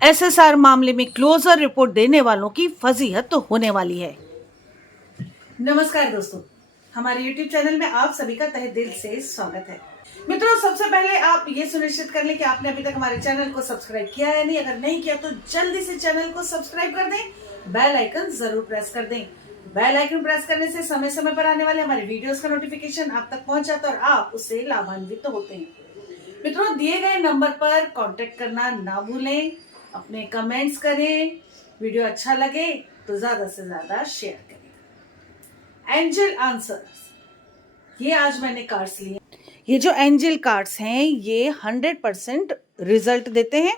SSR मामले में closure report देने वालों की फजीहत तो होने वाली है। नमस्कार दोस्तों, हमारे YouTube चैनल में आप सभी का तहे दिल से स्वागत है। मित्रों, सबसे पहले आप ये सुनिश्चित कर लें कि आपने अभी तक हमारे चैनल को सब्सक्राइब किया है नहीं। अगर नहीं किया तो जल्दी से चैनल को सब्सक्राइब कर दें, बेल आइकन जरूर प्रेस कर दें। बेल आइकन प्रेस करने से समय समय पर आने वाले हमारे वीडियोस का नोटिफिकेशन आप तक पहुंच जाता है और आप उससे लाभान्वित होते हैं। मित्रों, दिए गए नंबर पर कांटेक्ट करना ना भूलें, अपने कमेंट्स करें, वीडियो अच्छा लगे तो ज्यादा से ज्यादा शेयर करें। एंजल आंसर्स, ये आज मैंने कार्ड्स लिए। ये जो एंजल कार्ड्स हैं ये 100% रिजल्ट देते हैं।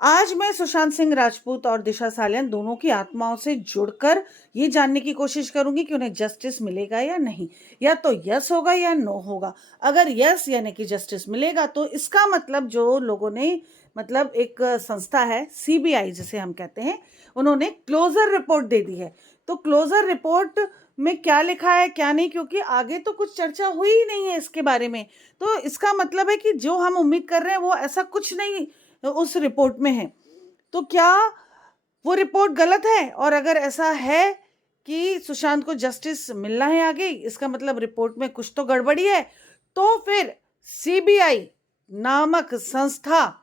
आज मैं सुशांत सिंह राजपूत और दिशा सालियान दोनों की आत्माओं से जुड़कर ये जानने की कोशिश करूंगी कि उन्हें जस्टिस मिलेगा या नहीं, या तो यस होगा या नो होगा। अगर यस यानी कि जस्टिस मिलेगा तो इसका मतलब जो लोगों ने एक संस्था है सीबीआई जिसे हम कहते हैं, उन्होंने क्लोजर रिपोर्ट दे दी है। तो क्लोजर रिपोर्ट में क्या लिखा है क्या नहीं, क्योंकि आगे तो कुछ चर्चा हुई ही नहीं है इसके बारे में, तो इसका मतलब है कि जो हम उम्मीद कर रहे हैं वो ऐसा कुछ नहीं उस रिपोर्ट में है। तो क्या वो रिपोर्ट गलत है? और अगर ऐसा है कि सुशांत को जस्टिस मिलना है आगे, इसका मतलब रिपोर्ट में कुछ तो गड़बड़ी है। तो फिर सीबीआई नामक संस्था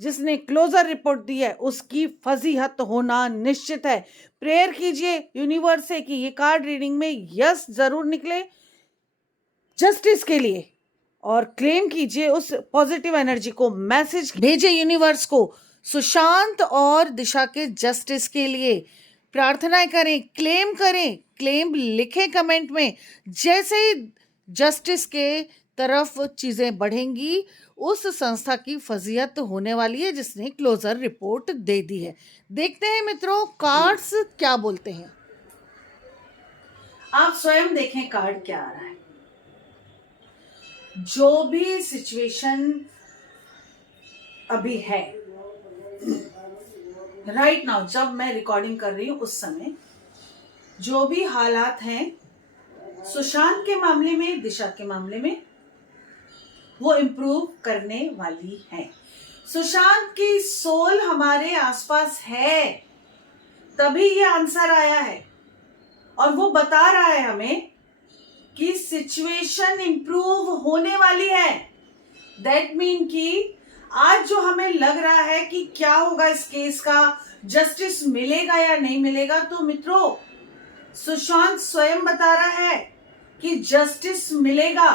जिसने क्लोजर रिपोर्ट दी है उसकी फजीहत होना निश्चित है। प्रेयर कीजिए यूनिवर्स से कि ये कार्ड रीडिंग में यस जरूर निकले जस्टिस के लिए, और क्लेम कीजिए उस पॉजिटिव एनर्जी को, मैसेज भेजे यूनिवर्स को सुशांत और दिशा के जस्टिस के लिए। प्रार्थनाएं करें, क्लेम करें, क्लेम लिखें कमेंट में। जैसे ही जस्टिस के तरफ चीजें बढ़ेंगी उस संस्था की फजीहत होने वाली है जिसने क्लोजर रिपोर्ट दे दी है। देखते हैं मित्रों कार्ड्स क्या बोलते हैं। आप स्वयं देखें कार्ड क्या आ रहा है। जो भी सिचुएशन अभी है राइट नाउ, जब मैं रिकॉर्डिंग कर रही हूं उस समय जो भी हालात हैं सुशांत के मामले में, दिशा के मामले में, वो इम्प्रूव करने वाली है। सुशांत की सोल हमारे आसपास है, तभी ये आंसर आया है और वो बता रहा है हमें कि सिचुएशन इंप्रूव होने वाली है। दैट मीन कि आज जो हमें लग रहा है कि क्या होगा इस केस का, जस्टिस मिलेगा या नहीं मिलेगा, तो मित्रों सुशांत स्वयं बता रहा है कि जस्टिस मिलेगा।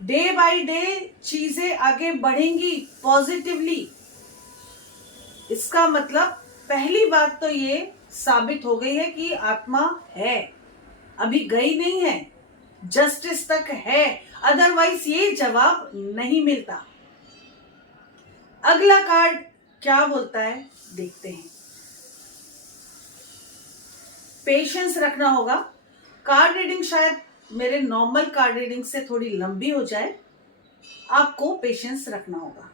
डे बाय डे चीजें आगे बढ़ेंगी पॉजिटिवली। इसका मतलब पहली बात तो ये साबित हो गई है कि आत्मा है, अभी गई नहीं है, जस्टिस तक है, अदरवाइज ये जवाब नहीं मिलता। अगला कार्ड क्या बोलता है देखते हैं। पेशेंस रखना होगा। कार्ड रीडिंग शायद मेरे नॉर्मल कार्ड रीडिंग से थोड़ी लंबी हो जाए, आपको पेशेंस रखना होगा।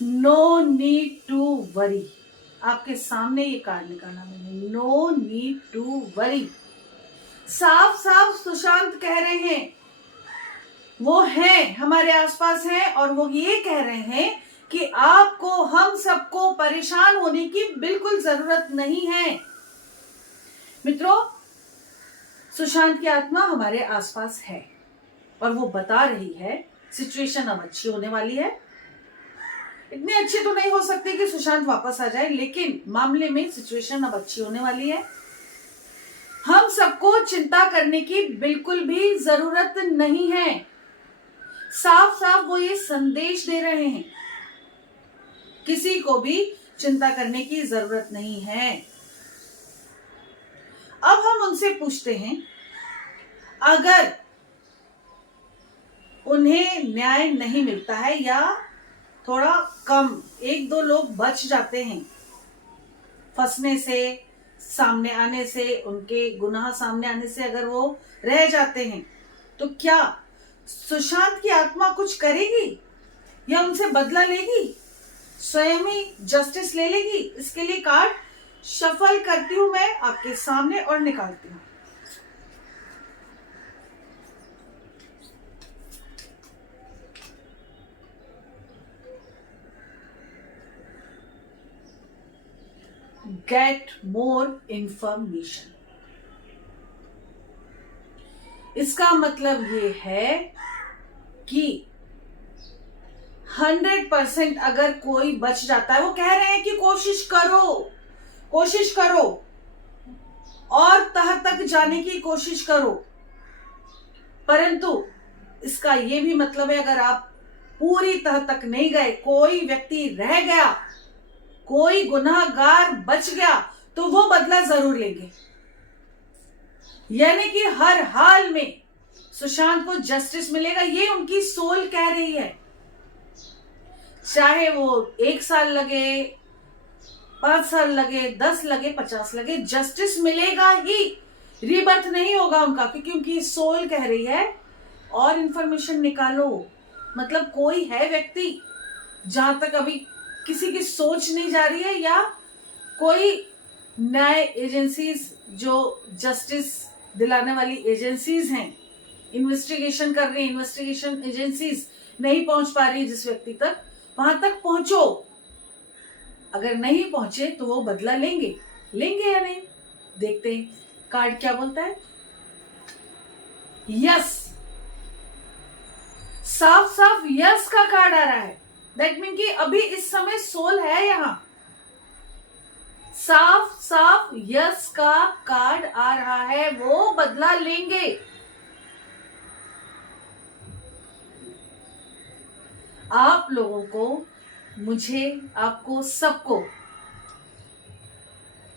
नो नीड टू वरी, आपके सामने ये कार्ड निकाला मैंने, नो नीड टू वरी। साफ साफ सुशांत कह रहे हैं, वो हैं हमारे आसपास हैं और वो ये कह रहे हैं कि आपको, हम सबको परेशान होने की बिल्कुल जरूरत नहीं है। मित्रों, सुशांत की आत्मा हमारे आसपास है और वो बता रही है सिचुएशन अब अच्छी होने वाली है। इतनी अच्छी तो नहीं हो सकती कि सुशांत वापस आ जाए, लेकिन मामले में सिचुएशन अब अच्छी होने वाली है। हम सबको चिंता करने की बिल्कुल भी जरूरत नहीं है। साफ साफ वो ये संदेश दे रहे हैं, किसी को भी चिंता करने की जरूरत नहीं है। अब हम उनसे पूछते हैं, अगर उन्हें न्याय नहीं मिलता है या थोड़ा कम, एक दो लोग बच जाते हैं फंसने से, सामने आने से, उनके गुनाह सामने आने से अगर वो रह जाते हैं, तो क्या सुशांत की आत्मा कुछ करेगी या उनसे बदला लेगी, स्वयं ही जस्टिस ले लेगी? इसके लिए कार्ड शफल करती हूं मैं आपके सामने और निकालती हूं। Get more information. इसका मतलब ये है कि 100% अगर कोई बच जाता है, वो कह रहे हैं कि कोशिश करो, कोशिश करो और तह तक जाने की कोशिश करो, परंतु इसका ये भी मतलब है अगर आप पूरी तह तक नहीं गए, कोई व्यक्ति रह गया, कोई गुनाहगार बच गया, तो वो बदला जरूर लेंगे। यानी कि हर हाल में सुशांत को जस्टिस मिलेगा, ये उनकी सोल कह रही है। चाहे वो 1 साल लगे, 5 साल लगे, 10 लगे, 50 लगे, जस्टिस मिलेगा ही। रीबर्थ नहीं होगा उनका, क्योंकि उनकी सोल कह रही है और इंफॉर्मेशन निकालो। मतलब कोई है व्यक्ति जहां तक अभी किसी की सोच नहीं जा रही है, या कोई न्याय एजेंसीज जो जस्टिस दिलाने वाली एजेंसीज हैं, इन्वेस्टिगेशन कर रही है, इन्वेस्टिगेशन एजेंसीज नहीं पहुंच पा रही है जिस व्यक्ति तक, वहां तक पहुंचो। अगर नहीं पहुंचे तो वो बदला लेंगे, लेंगे या नहीं, देखते हैं कार्ड क्या बोलता है। यस, साफ साफ यस का कार्ड आ रहा है। दैट मीन कि अभी इस समय सोल है यहां, साफ साफ यस का कार्ड आ रहा है, वो बदला लेंगे। आप लोगों को, मुझे, आपको, सबको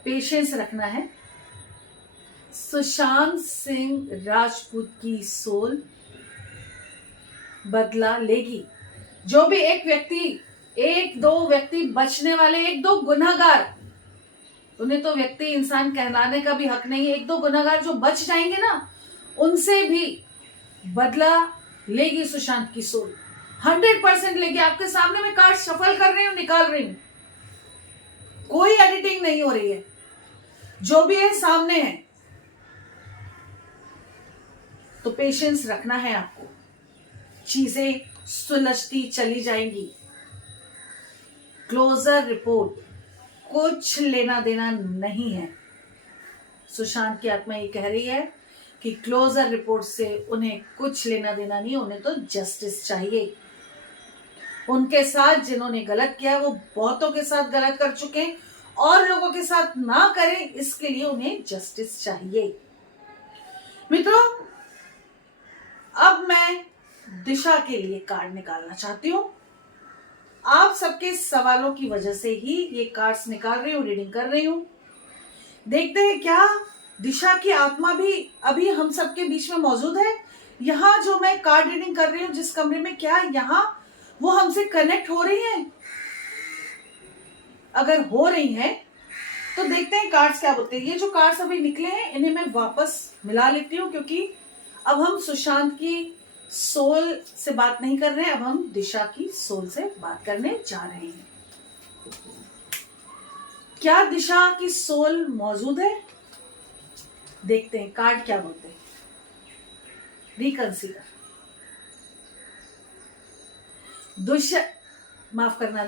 पेशेंस रखना है। सुशांत सिंह राजपूत की सोल बदला लेगी। जो भी एक व्यक्ति, 1-2 व्यक्ति बचने वाले, 1-2 गुनहगार, उन्हें तो व्यक्ति इंसान कहलाने का भी हक नहीं है, 1-2 गुनहगार जो बच जाएंगे ना, उनसे भी बदला लेगी सुशांत की सोल, 100% लेगी। आपके सामने मैं कार्ड शफल कर रही हूं, निकाल रही हूं, कोई एडिटिंग नहीं हो रही है, जो भी है सामने है। तो पेशेंस रखना है आपको, चीजें सुलझती चली जाएंगी। क्लोजर रिपोर्ट कुछ लेना देना नहीं है। सुशांत की आत्मा ये कह रही है कि क्लोजर रिपोर्ट से उन्हें कुछ लेना देना नहीं, उन्हें तो जस्टिस चाहिए। उनके साथ जिन्होंने गलत किया, वो बहुतों के साथ गलत कर चुके हैं, और लोगों के साथ ना करें, इसके लिए उन्हें जस्टिस चाहिए। मित्रों, अब मैं दिशा के लिए कार्ड निकालना चाहती हूं। आप सबके सवालों की वजह से ही ये कार्ड्स निकाल रही हूं, रीडिंग कर रही हूं। देखते हैं क्या दिशा की आत्मा भी अभी हम सबके बीच में मौजूद है। यहां जो मैं कार्ड रीडिंग कर रही हूं, जिस कमरे में, क्या यहां वो हमसे कनेक्ट हो रही हैं? अगर हो रही हैं तो देखते हैं कार्ड्स क्या बोलते हैं। ये जो कार्ड्स अभी निकले हैं, इन्हें मैं वापस मिला लेती हूँ, क्योंकि अब हम सुशांत की सोल से बात नहीं कर रहे हैं, अब हम दिशा की सोल से बात करने जा रहे हैं। क्या दिशा की सोल मौजूद है? देखते हैं कार्ड क्या बोलते हैं। रिकंसीडर,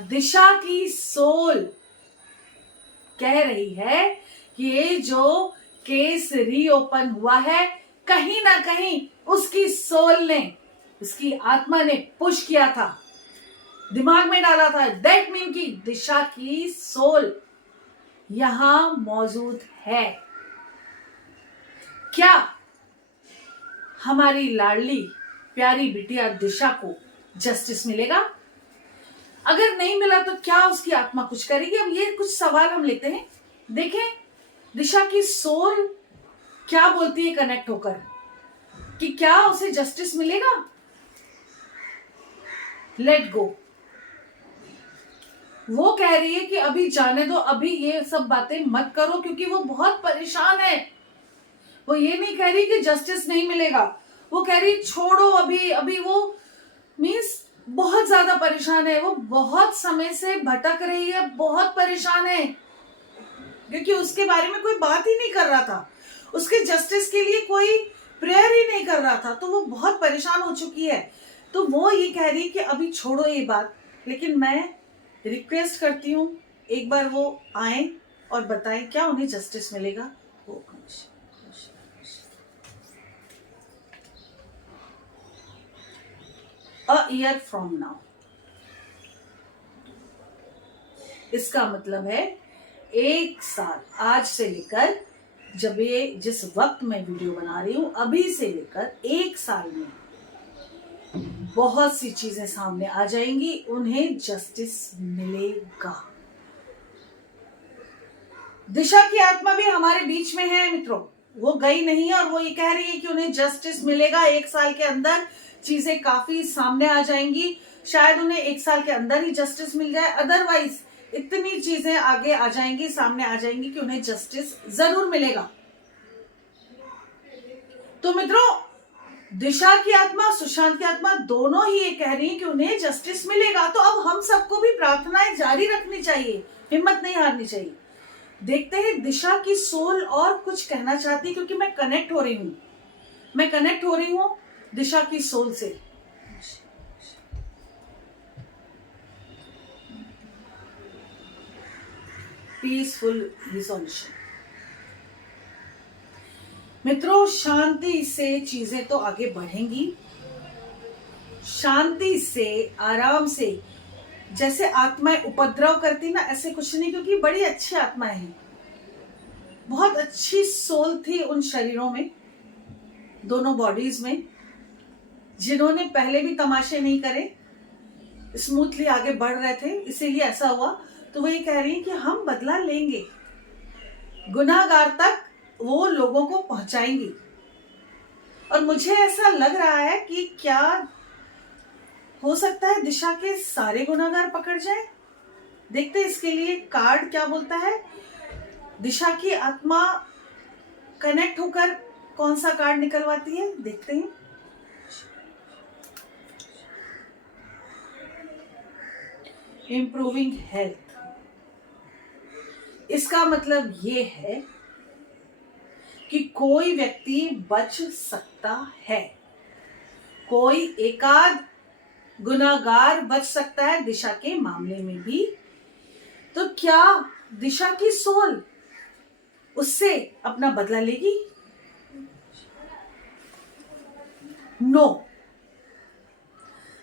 दिशा की सोल कह रही है कि ये जो केस रीओपन हुआ है, कहीं ना कहीं उसकी सोल ने, उसकी आत्मा ने पुश किया था, दिमाग में डाला था। दैट मीन कि दिशा की सोल यहां मौजूद है। क्या हमारी लाडली प्यारी बिटिया दिशा को जस्टिस मिलेगा? अगर नहीं मिला तो क्या उसकी आत्मा कुछ करेगी? अब ये कुछ सवाल हम लेते हैं। देखें दिशा की सोल क्या बोलती है कनेक्ट होकर, कि क्या उसे जस्टिस मिलेगा? Let go. वो कह रही है कि अभी जाने दो, अभी ये सब बातें मत करो, क्योंकि वो बहुत परेशान है। वो ये नहीं कह रही कि जस्टिस नहीं मिलेगा, वो कह रही छोड़ो अभी। अभी वो मीन्स बहुत ज्यादा परेशान है, वो बहुत समय से भटक रही है, बहुत परेशान है, क्योंकि उसके बारे में कोई बात ही नहीं कर रहा था, उसके जस्टिस के लिए कोई प्रेयर ही नहीं कर रहा था, तो वो बहुत परेशान हो चुकी है। तो वो ये कह रही है कि अभी छोड़ो ये बात, लेकिन मैं रिक्वेस्ट करती हूँ एक बार वो आए और बताएं क्या उन्हें जस्टिस मिलेगा। अ ईयर फ्रॉम नाउ, इसका मतलब है 1 साल आज से लेकर, जब ये जिस वक्त मैं वीडियो बना रही हूं अभी से लेकर 1 साल में बहुत सी चीजें सामने आ जाएंगी, उन्हें जस्टिस मिलेगा। दिशा की आत्मा भी हमारे बीच में है मित्रों, वो गई नहीं है और वो ये कह रही है कि उन्हें जस्टिस मिलेगा। 1 साल के अंदर चीजें काफी सामने आ जाएंगी, शायद उन्हें 1 साल के अंदर ही जस्टिस मिल जाए, अदरवाइज इतनी चीजें आगे आ जाएंगी, सामने आ जाएंगी कि उन्हें जस्टिस जरूर मिलेगा। तो मित्रों, दिशा की आत्मा, सुशांत की आत्मा दोनों ही ये कह रही है कि उन्हें जस्टिस मिलेगा। तो अब हम सबको भी प्रार्थनाएं जारी रखनी चाहिए, हिम्मत नहीं हारनी चाहिए। देखते हैं दिशा की सोल और कुछ कहना चाहती है, क्योंकि मैं कनेक्ट हो रही हूं दिशा की सोल से। Peaceful resolution. मित्रों, शांति से चीजें तो आगे बढ़ेंगी, शांति से, आराम से। जैसे आत्माएं उपद्रव करती ना, ऐसे कुछ नहीं, क्योंकि बड़ी अच्छी आत्माएं हैं, बहुत अच्छी सोल थी उन शरीरों में, दोनों बॉडीज में, जिन्होंने पहले भी तमाशे नहीं करे, स्मूथली आगे बढ़ रहे थे, इसीलिए ऐसा हुआ। तो वो ये कह रही है कि हम बदला लेंगे, गुनाहगार तक वो लोगों को पहुंचाएंगी। और मुझे ऐसा लग रहा है कि क्या हो सकता है दिशा के सारे गुनाहगार पकड़ जाए। देखते हैं इसके लिए कार्ड क्या बोलता है। दिशा की आत्मा कनेक्ट होकर कौन सा कार्ड निकलवाती है, देखते हैं। इम्प्रूविंग हेल्थ, इसका मतलब ये है कि कोई व्यक्ति बच सकता है, कोई एकाध गुनाहगार बच सकता है दिशा के मामले में भी। तो क्या दिशा की सोल उससे अपना बदला लेगी? नो,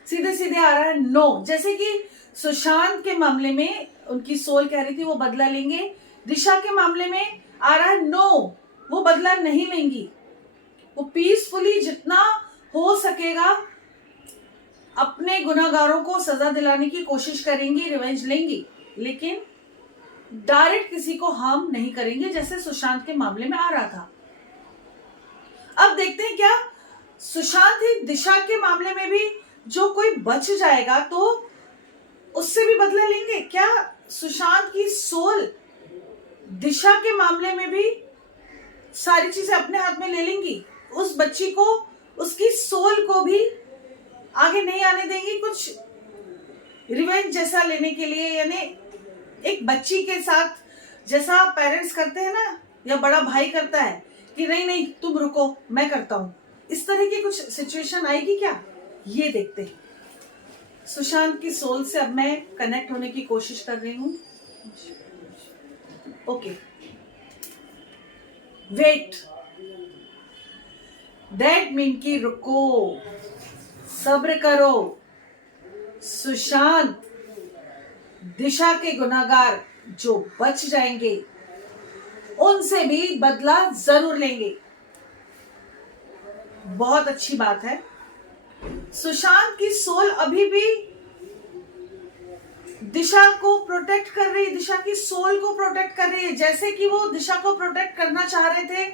सीधे सीधे आ रहा है नो। जैसे कि सुशांत के मामले में उनकी सोल कह रही थी वो बदला लेंगे, दिशा के मामले में आ रहा है नो, वो बदला नहीं लेंगी। वो पीसफुली जितना हो सकेगा अपने गुनाहगारों को सजा दिलाने की कोशिश करेंगी, रिवेंज लेंगी, लेकिन डायरेक्ट किसी को हार्म नहीं करेंगे, जैसे सुशांत के मामले में आ रहा था। अब देखते हैं क्या सुशांत ही दिशा के मामले में भी जो कोई बच जाएगा तो उससे भी बदला लेंगे। क्या सुशांत की सोल दिशा के मामले में भी सारी चीजें अपने हाथ में ले लेंगी, उस बच्ची को, उसकी सोल को भी आगे नहीं आने देंगी कुछ रिवेंज जैसा लेने के लिए। यानी एक बच्ची के साथ जैसा पेरेंट्स करते हैं ना, या बड़ा भाई करता है कि नहीं नहीं तुम रुको मैं करता हूं, इस तरह की कुछ सिचुएशन आएगी क्या, ये देखते हैं। सुशांत की सोल से अब मैं कनेक्ट होने की कोशिश कर रही हूं। ओके, वेट, दैट मीन कि रुको, सब्र करो। सुशांत, दिशा के गुनाहगार जो बच जाएंगे उनसे भी बदला जरूर लेंगे। बहुत अच्छी बात है। सुशांत की सोल अभी भी दिशा को प्रोटेक्ट कर रही है, दिशा की सोल को प्रोटेक्ट कर रही है। जैसे कि वो दिशा को प्रोटेक्ट करना चाह रहे थे,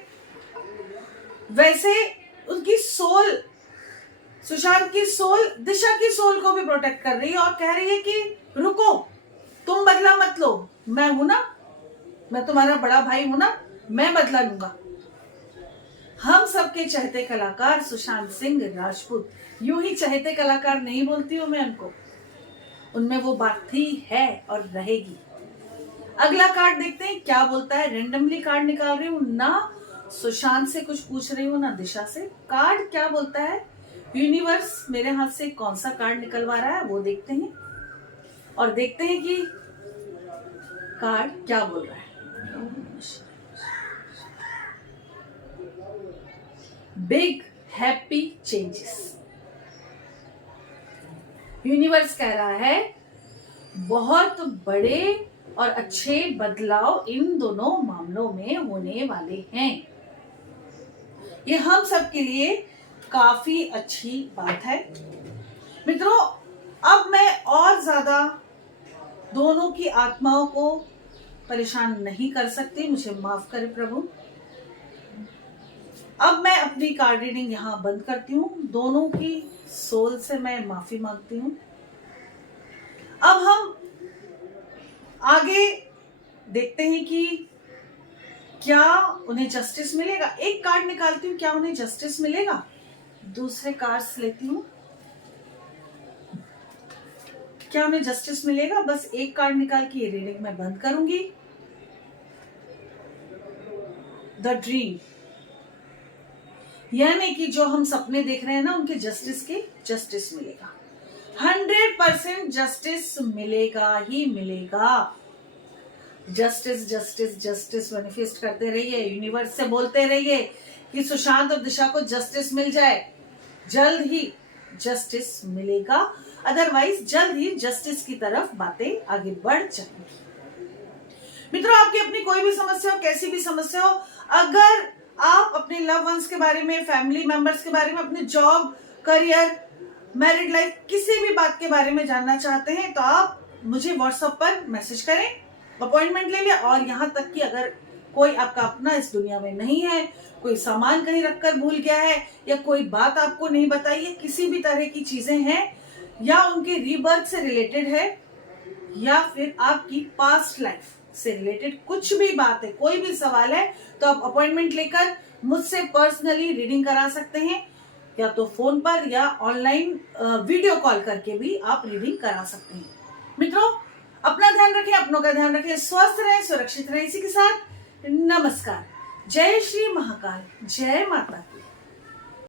वैसे उनकी सोल, सुशांत की सोल दिशा की सोल को भी प्रोटेक्ट कर रही है और कह रही है कि रुको, तुम बदला मत लो, मैं हूं ना, मैं तुम्हारा बड़ा भाई हूं ना, मैं बदला लूंगा। हम सबके चहेते कलाकार सुशांत सिंह राजपूत, यूं ही चहेते कलाकार नहीं बोलती हूं मैं उनको, उनमें वो बात थी, है और रहेगी। अगला कार्ड देखते हैं क्या बोलता है। रेंडमली कार्ड निकाल रही हूं, ना सुशांत से कुछ पूछ रही हूं ना दिशा से। कार्ड क्या बोलता है, यूनिवर्स मेरे हाथ से कौन सा कार्ड निकलवा रहा है वो देखते हैं और देखते हैं कि कार्ड क्या बोल रहा है। Big happy changes. यूनिवर्स कह रहा है बहुत बड़े और अच्छे बदलाव इन दोनों मामलों में होने वाले हैं। ये हम सब के लिए काफी अच्छी बात है। मित्रों, अब मैं और ज्यादा दोनों की आत्माओं को परेशान नहीं कर सकती, मुझे माफ करे प्रभु। अब मैं अपनी कार्ड रीडिंग यहां बंद करती हूँ। दोनों की सोल से मैं माफी मांगती हूँ। अब हम आगे देखते हैं कि क्या उन्हें जस्टिस मिलेगा। एक कार्ड निकालती हूँ, क्या उन्हें जस्टिस मिलेगा। दूसरे कार्ड्स लेती हूँ, क्या उन्हें जस्टिस मिलेगा। बस एक कार्ड निकाल के ये रीडिंग मैं बंद करूंगी। द ड्रीम, यानी कि जो हम सपने देख रहे हैं ना, उनके जस्टिस मिलेगा। 100% जस्टिस मिलेगा ही मिलेगा। जस्टिस जस्टिस जस्टिस मैनिफेस्ट करते रहिए, यूनिवर्स से बोलते रहिए कि सुशांत और दिशा को जस्टिस मिल जाए। जल्द ही जस्टिस मिलेगा, अदरवाइज जल्द ही जस्टिस की तरफ बातें आगे बढ़ जाएंगी। मित्रों, आपकी अपनी कोई भी समस्या हो, कैसी भी समस्या हो, अगर आप अपने लव वंस के बारे में, फैमिली मेंबर्स के बारे में, अपने जॉब, करियर, मैरिड लाइफ, किसी भी बात के बारे में जानना चाहते हैं तो आप मुझे व्हाट्सएप पर मैसेज करें, अपॉइंटमेंट ले लें। और यहाँ तक कि अगर कोई आपका अपना इस दुनिया में नहीं है, कोई सामान कहीं रखकर भूल गया है, या कोई बात आपको नहीं बताई है, किसी भी तरह की चीजें हैं, या उनके रीबर्थ से रिलेटेड है, या फिर आपकी पास्ट लाइफ से रिलेटेड कुछ भी बात है, कोई भी सवाल है, तो आप अपॉइंटमेंट लेकर मुझसे पर्सनली रीडिंग करा सकते हैं, या तो फोन पर या ऑनलाइन वीडियो कॉल करके भी आप रीडिंग करा सकते हैं। मित्रों, अपना ध्यान रखें, अपनों का ध्यान रखें, स्वस्थ रहें, सुरक्षित रहें। इसी के साथ नमस्कार। जय श्री महाकाल, जय माता।